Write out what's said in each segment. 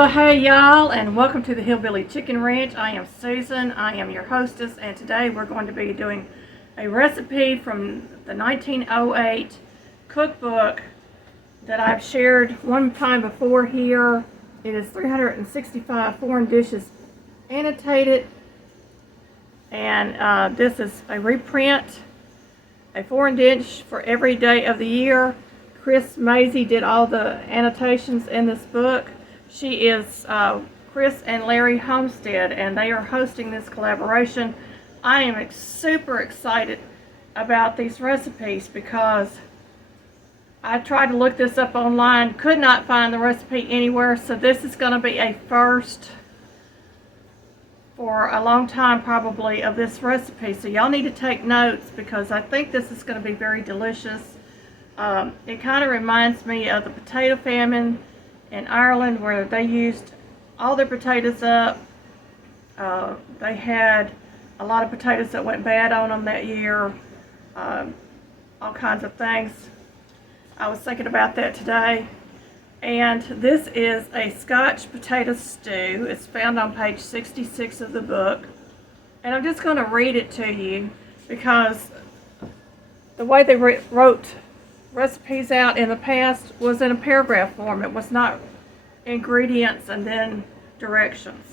Well, hey y'all, and welcome to the Hillbilly Chicken Ranch. I am Susan. I am your hostess, and today we're going to be doing a recipe from the 1908 cookbook that I've shared one time before here. It is 365 foreign dishes annotated, and this is a reprint, a foreign dish for every day of the year. Chris Maisie did all the annotations in this book. She is Chris and Larry Homestead, and they are hosting this collaboration. I am super excited about these recipes because I tried to look this up online, could not find the recipe anywhere, so this is going to be a first for a long time probably of this recipe. So y'all need to take notes because I think this is going to be very delicious. It kind of reminds me of the potato famine in Ireland, where they used all their potatoes up. They had a lot of potatoes that went bad on them that year, all kinds of things. I was thinking about that today. And this is a Scotch potato stew. It's found on page 66 of the book. And I'm just going to read it to you because the way they wrote recipes out in the past was in a paragraph form. It was not ingredients and then directions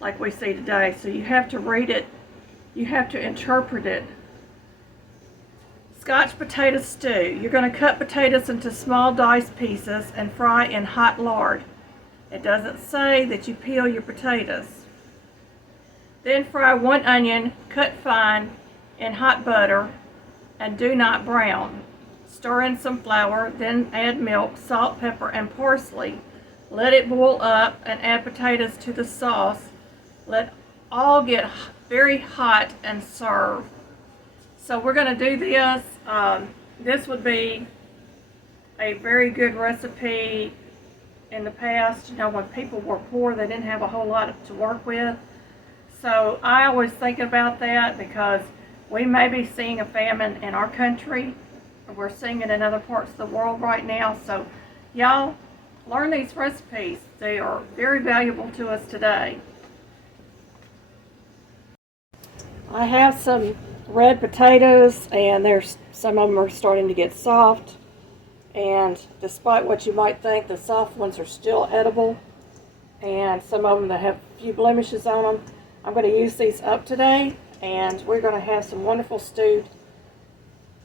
like we see today. So you have to read it, you have to interpret it. Scotch potato stew. You're going to cut potatoes into small diced pieces and fry in hot lard. It doesn't say that you peel your potatoes. Then fry one onion cut fine in hot butter and do not brown. Stir in some flour, then add milk, salt, pepper, and parsley. Let it boil up and add potatoes to the sauce. Let all get very hot and serve. So we're going to do this. This would be a very good recipe in the past. You know, when people were poor, they didn't have a whole lot to work with. So I always think about that because we may be seeing a famine in our country. We're seeing it in other parts of the world right now. So y'all learn these recipes. They are very valuable to us today. I have some red potatoes, and some of them are starting to get soft. And despite what you might think, the soft ones are still edible. And some of them that have a few blemishes on them. I'm going to use these up today, and we're going to have some wonderful stewed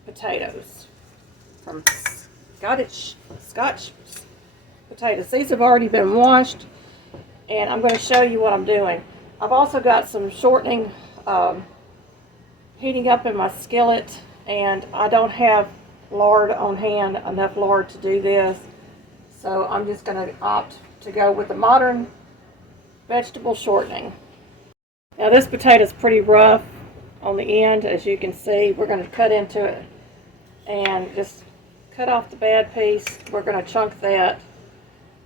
potatoes from Scotch potatoes. These have already been washed, and I'm going to show you what I'm doing. I've also got some shortening heating up in my skillet, and I don't have lard on hand, enough lard to do this, so I'm just going to opt to go with the modern vegetable shortening. Now this potato is pretty rough on the end, as you can see. We're going to cut into it and just cut off the bad piece. We're going to chunk that,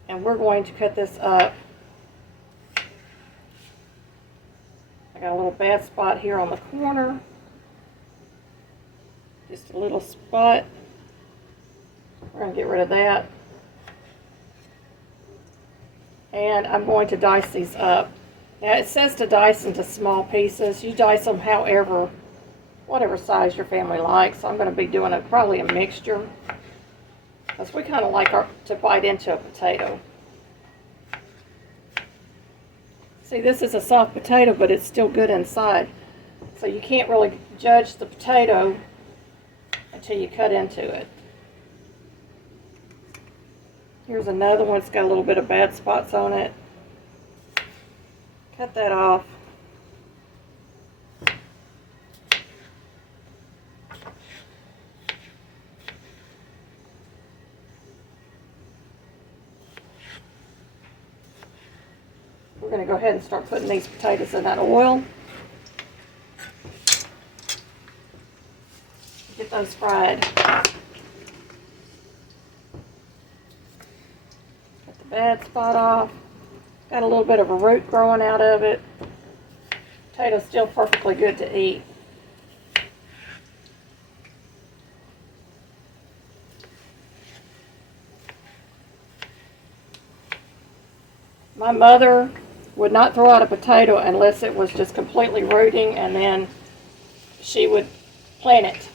and we're going to cut this up. I got a little bad spot here on the corner, just a little spot. We're going to get rid of that, and I'm going to dice these up. Now it says to dice into small pieces. You dice them whatever size your family likes. I'm going to be doing probably a mixture, because we kind of like to bite into a potato. See, this is a soft potato, but it's still good inside. So you can't really judge the potato until you cut into it. Here's another one. It's got a little bit of bad spots on it. Cut that off. We're going to go ahead and start putting these potatoes in that oil. Get those fried. Cut the bad spot off. Got a little bit of a root growing out of it. Potato's still perfectly good to eat. My mother would not throw out a potato unless it was just completely rooting, and then she would plant it.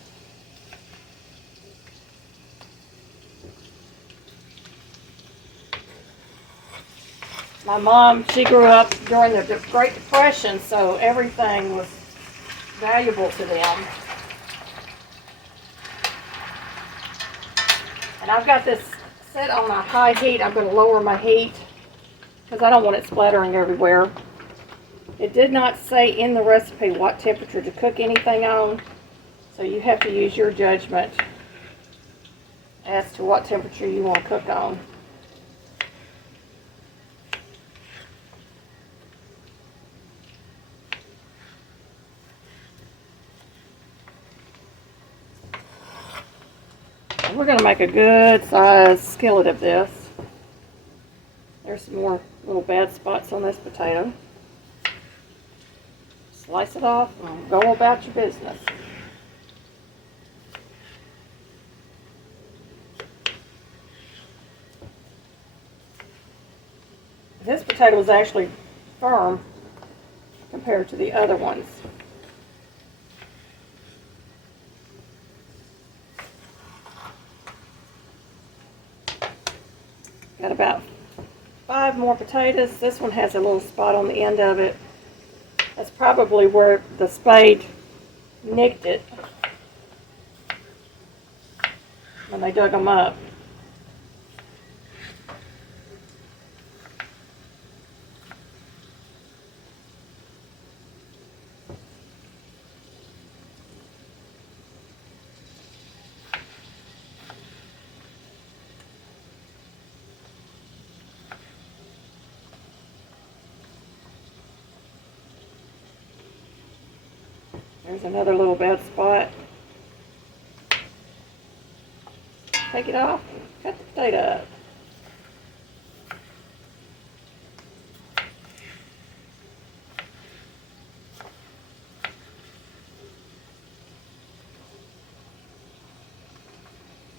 My mom, she grew up during the Great Depression, so everything was valuable to them. And I've got this set on my high heat. I'm going to lower my heat because I don't want it splattering everywhere. It did not say in the recipe what temperature to cook anything on, so you have to use your judgment as to what temperature you want to cook on. We're going to make a good sized skillet of this. There's some more little bad spots on this potato. Slice it off and go about your business. This potato is actually firm compared to the other ones. Got about 5 more potatoes. This one has a little spot on the end of it. That's probably where the spade nicked it when they dug them up. There's another little bad spot. Take it off, cut the potato up.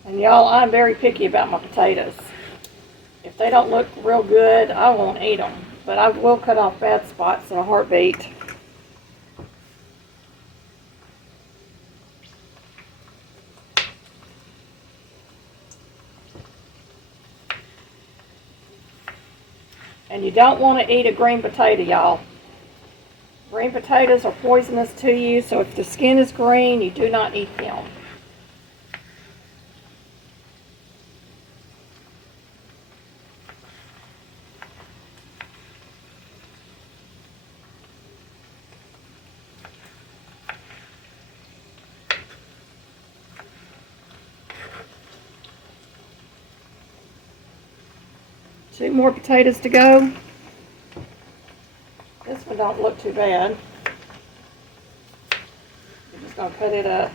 And y'all, I'm very picky about my potatoes. If they don't look real good, I won't eat them. But I will cut off bad spots in a heartbeat. And you don't want to eat a green potato, y'all. Green potatoes are poisonous to you, so if the skin is green, you do not eat them. Two more potatoes to go. This one don't look too bad. I'm just going to cut it up.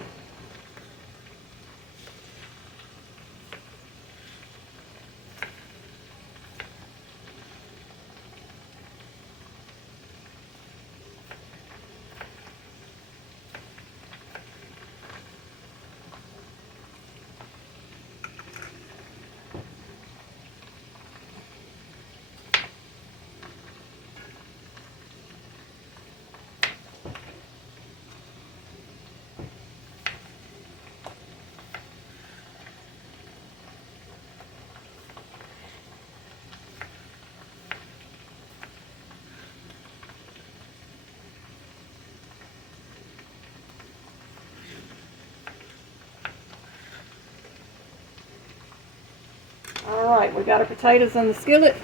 Alright, we got our potatoes in the skillet.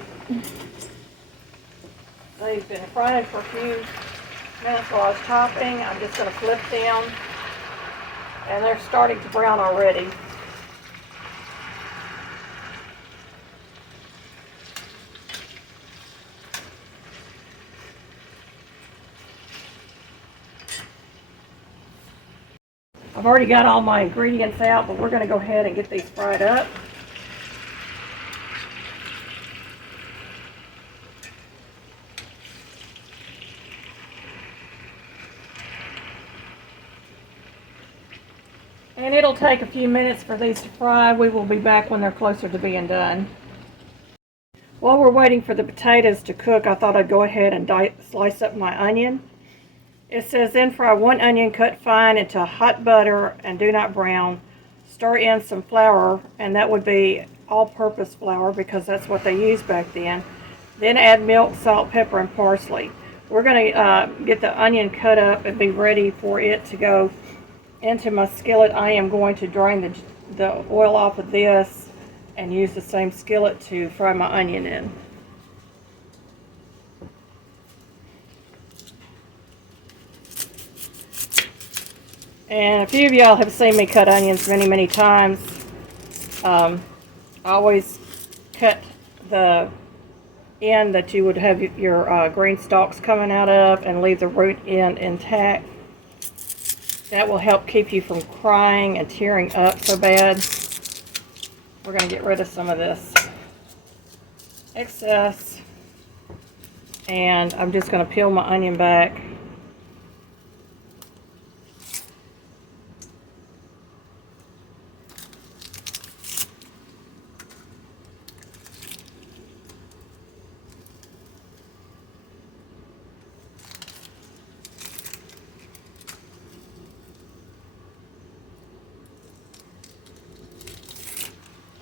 They've been frying for a few minutes while I was chopping. I'm just going to flip them, and they're starting to brown already. I've already got all my ingredients out, but we're going to go ahead and get these fried up. And it'll take a few minutes for these to fry. We will be back when they're closer to being done. While we're waiting for the potatoes to cook, I thought I'd go ahead and slice up my onion. It says then fry 1 onion cut fine into hot butter and do not brown. Stir in some flour, and that would be all-purpose flour because that's what they used back then. Then add milk, salt, pepper, and parsley. We're going to get the onion cut up and be ready for it to go into my skillet. I am going to drain the oil off of this and use the same skillet to fry my onion in. And a few of y'all have seen me cut onions many times. I always cut the end that you would have your green stalks coming out of and leave the root end intact. That will help keep you from crying and tearing up so bad. We're going to get rid of some of this excess, and I'm just going to peel my onion back.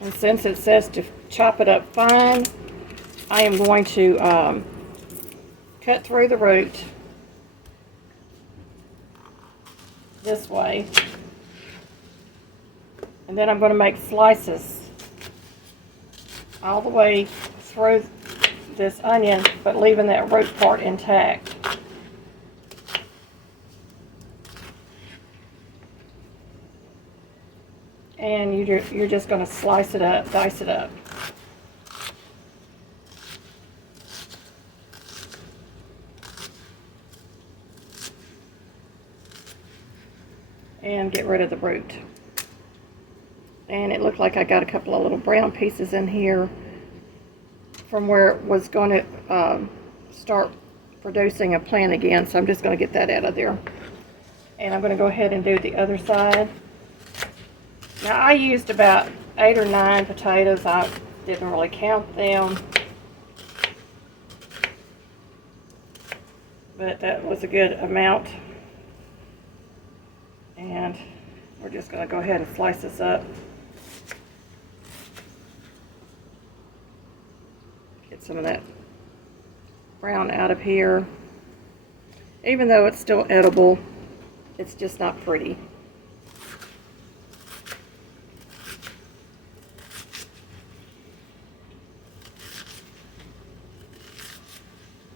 And since it says to chop it up fine, I am going to cut through the root this way. And then I'm going to make slices all the way through this onion, but leaving that root part intact. And you're just going to slice it up, dice it up. And get rid of the root. And it looked like I got a couple of little brown pieces in here from where it was going to start producing a plant again. So I'm just going to get that out of there. And I'm going to go ahead and do the other side. Now I used about 8 or 9 potatoes. I didn't really count them, but that was a good amount. And we're just going to go ahead and slice this up. Get some of that brown out of here. Even though it's still edible, it's just not pretty.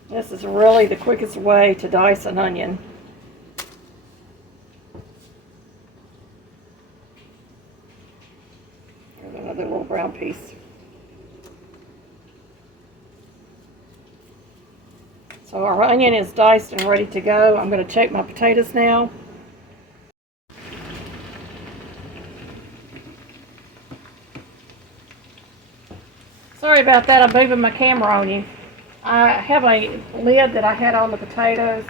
This is really the quickest way to dice an onion. Here's another little brown piece. So our onion is diced and ready to go. I'm going to check my potatoes now. Sorry about that, I'm moving my camera on you. I have a lid that I had on the potatoes.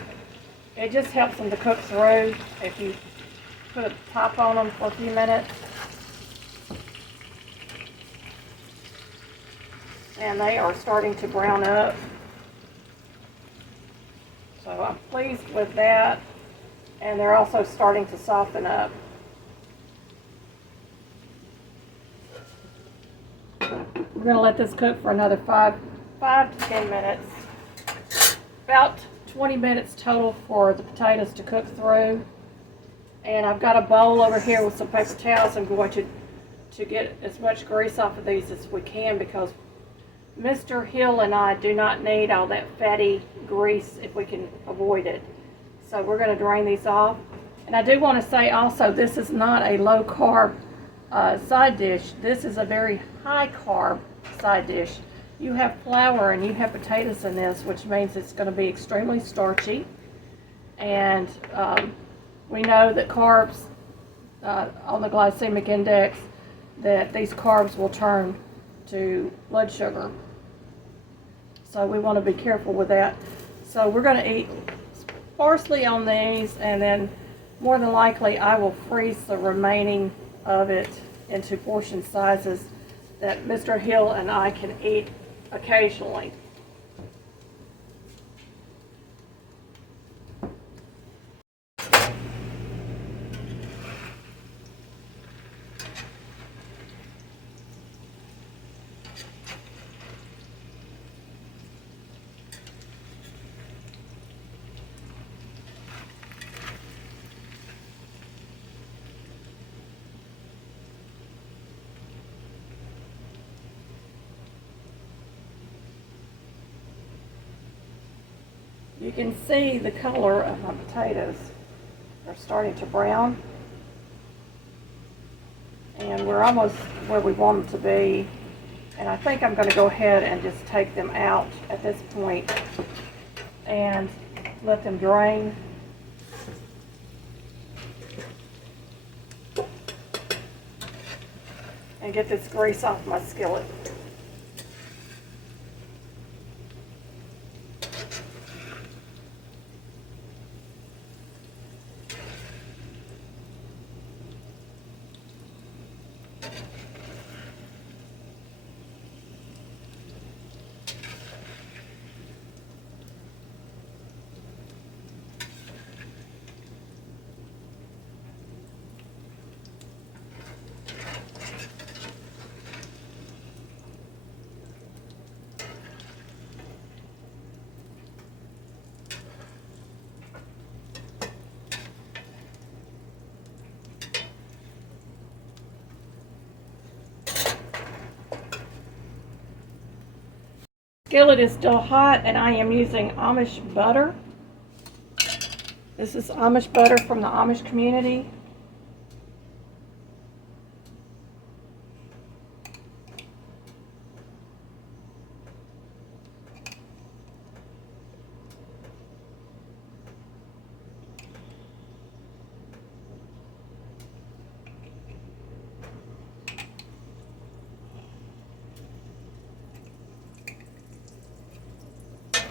It just helps them to cook through if you put a top on them for a few minutes. And they are starting to brown up. So I'm pleased with that. And they're also starting to soften up. We're going to let this cook for another 5 to 10 minutes. About 20 minutes total for the potatoes to cook through. And I've got a bowl over here with some paper towels. I'm going to get as much grease off of these as we can because Mr. Hill and I do not need all that fatty grease if we can avoid it. So we're going to drain these off. And I do want to say also, this is not a low carb side dish. This is a very high carb side dish. You have flour and you have potatoes in this, which means it's going to be extremely starchy. And we know that carbs on the glycemic index, that these carbs will turn to blood sugar. So we want to be careful with that. So we're going to eat sparsely on these, and then more than likely I will freeze the remaining of it into portion sizes that Mr. Hill and I can eat occasionally. You can see the color of my potatoes. They're starting to brown. And we're almost where we want them to be. And I think I'm going to go ahead and just take them out at this point and let them drain. And get this grease off my skillet. Skillet is still hot, and I am using Amish butter. This is Amish butter from the Amish community.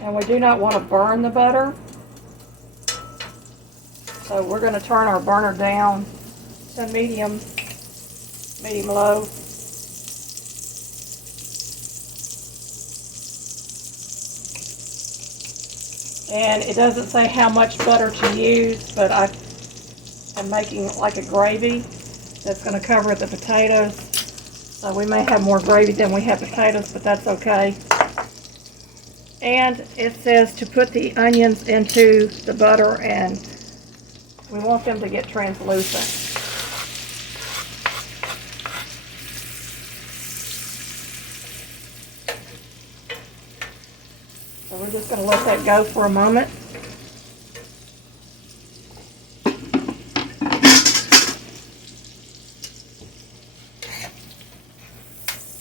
And we do not want to burn the butter. So we're going to turn our burner down to medium low. And it doesn't say how much butter to use, but I am making like a gravy that's going to cover the potatoes. So we may have more gravy than we have potatoes, but that's okay. And it says to put the onions into the butter, and we want them to get translucent. So we're just going to let that go for a moment.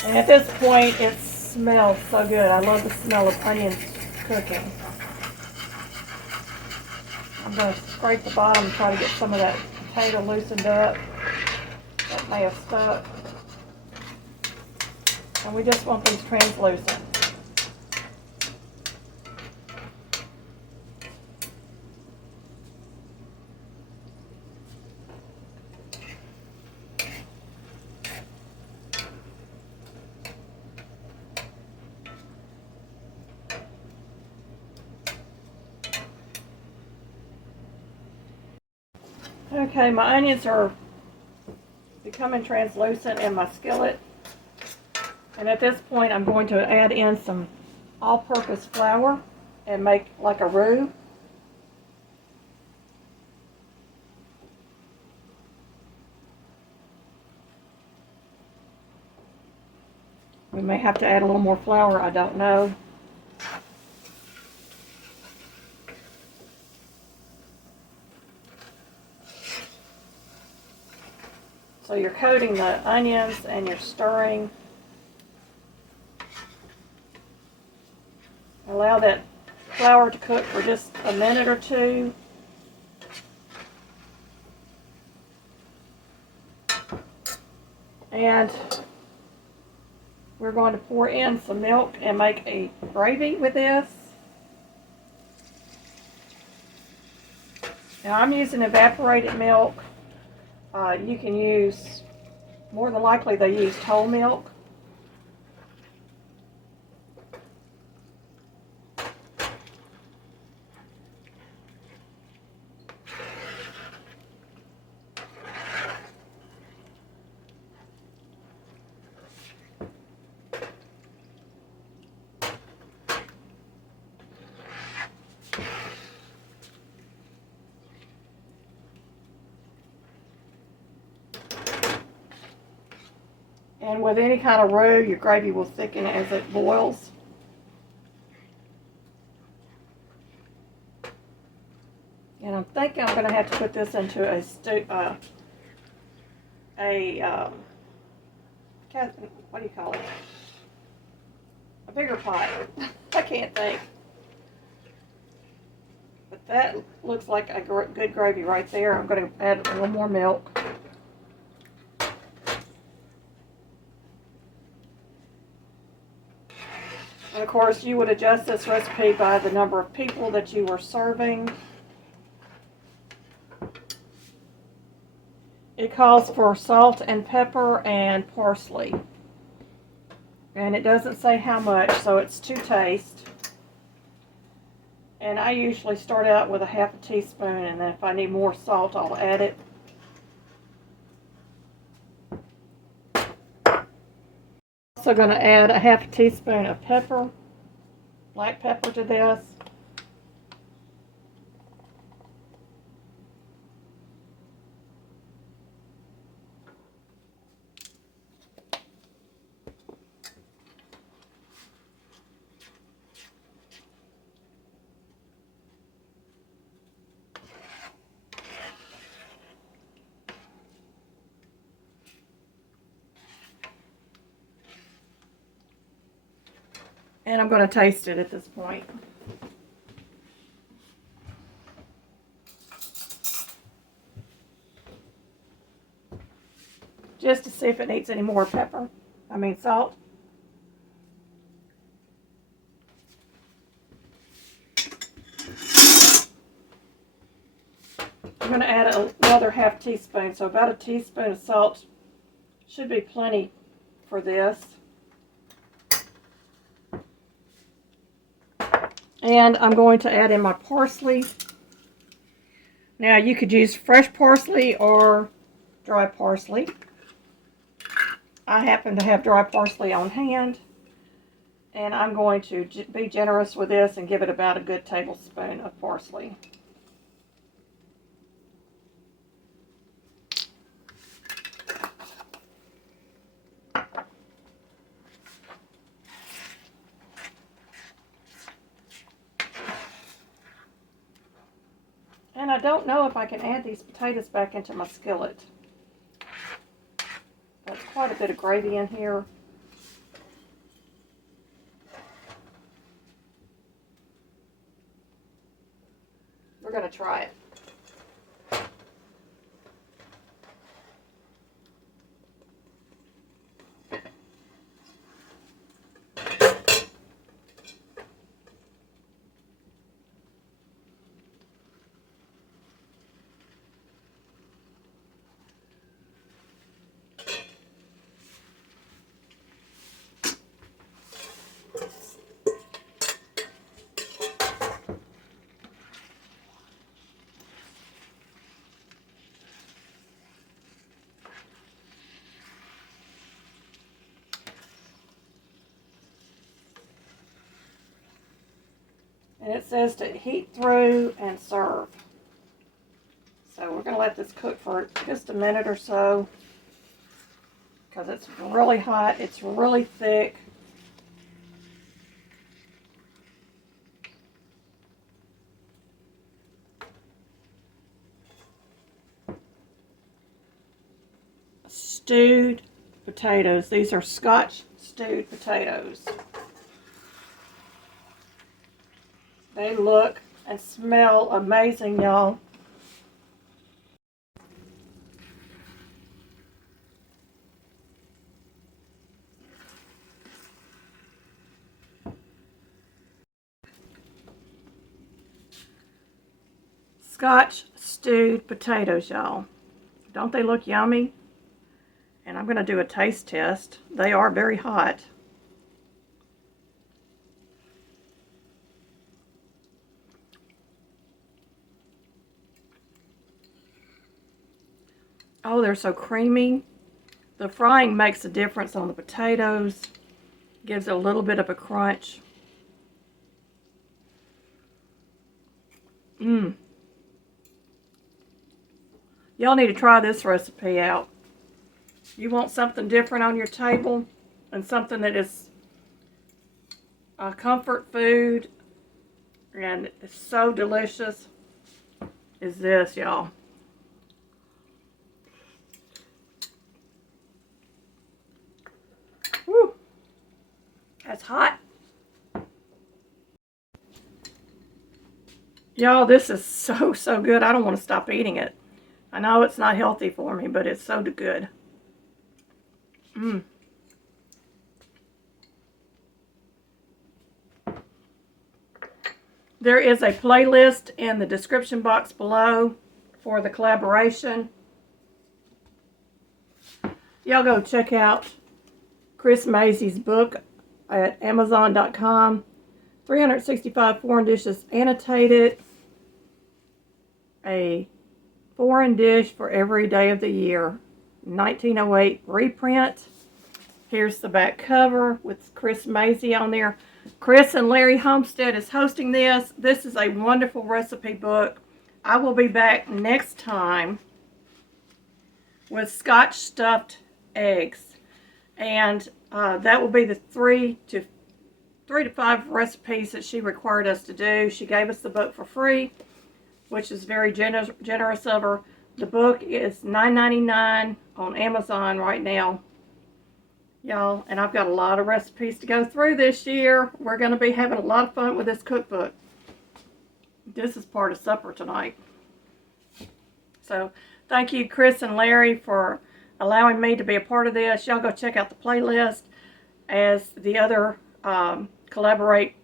And at this point, it smells so good. I love the smell of onions cooking. I'm going to scrape the bottom and try to get some of that potato loosened up that may have stuck. And we just want these translucent. Okay, my onions are becoming translucent in my skillet. And at this point, I'm going to add in some all-purpose flour and make like a roux. We may have to add a little more flour, I don't know. So you're coating the onions and you're stirring. Allow that flour to cook for just a minute or two. And we're going to pour in some milk and make a gravy with this. Now I'm using evaporated milk. You can use, more than likely they used whole milk. And with any kind of roux, your gravy will thicken as it boils. And I'm thinking I'm going to have to put this into a what do you call it? A bigger pot. I can't think. But that looks like a good gravy right there. I'm going to add a little more milk. And of course, you would adjust this recipe by the number of people that you were serving. It calls for salt and pepper and parsley. And it doesn't say how much, so it's to taste. And I usually start out with a half a teaspoon, and then if I need more salt, I'll add it. Also going to add a half a teaspoon of pepper, black pepper to this. And I'm going to taste it at this point. Just to see if it needs any more salt. I'm going to add another half teaspoon, so about a teaspoon of salt should be plenty for this. And I'm going to add in my parsley. Now you could use fresh parsley or dry parsley. I happen to have dry parsley on hand. And I'm going to be generous with this and give it about a good tablespoon of parsley. And I don't know if I can add these potatoes back into my skillet. That's quite a bit of gravy in here. We're going to try it. And it says to heat through and serve. So we're going to let this cook for just a minute or so because it's really hot. It's really thick. Stewed potatoes. These are Scotch stewed potatoes. They look and smell amazing, y'all. Scotch stewed potatoes, y'all. Don't they look yummy? And I'm going to do a taste test. They are very hot. Oh, they're so creamy. The frying makes a difference on the potatoes. Gives it a little bit of a crunch. Y'all need to try this recipe out. You want something different on your table and something that is a comfort food and it's so delicious is this, y'all. Woo! That's hot. Y'all, this is so good. I don't want to stop eating it. I know it's not healthy for me, but it's so good. There is a playlist in the description box below for the collaboration. Y'all go check out Chris Mazy's book at Amazon.com. 365 foreign dishes annotated. A foreign dish for every day of the year. 1908 reprint. Here's the back cover with Chris Mazy on there. Chris and Larry Homestead is hosting this. This is a wonderful recipe book. I will be back next time with Scotch stuffed eggs. And that will be the 3 to 5 recipes that she required us to do. She gave us the book for free, which is very generous of her. The book is $9.99 on Amazon right now, y'all, and I've got a lot of recipes to go through this year. We're going to be having a lot of fun with this cookbook. This is part of supper tonight. So thank you, Chris and Larry, for allowing me to be a part of this. Y'all go check out the playlist as the other collaborator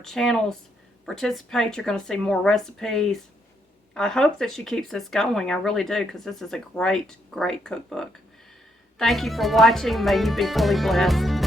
channels participate. You're going to see more recipes. I hope that she keeps this going. I really do, because this is a great cookbook. Thank you for watching. May you be fully blessed.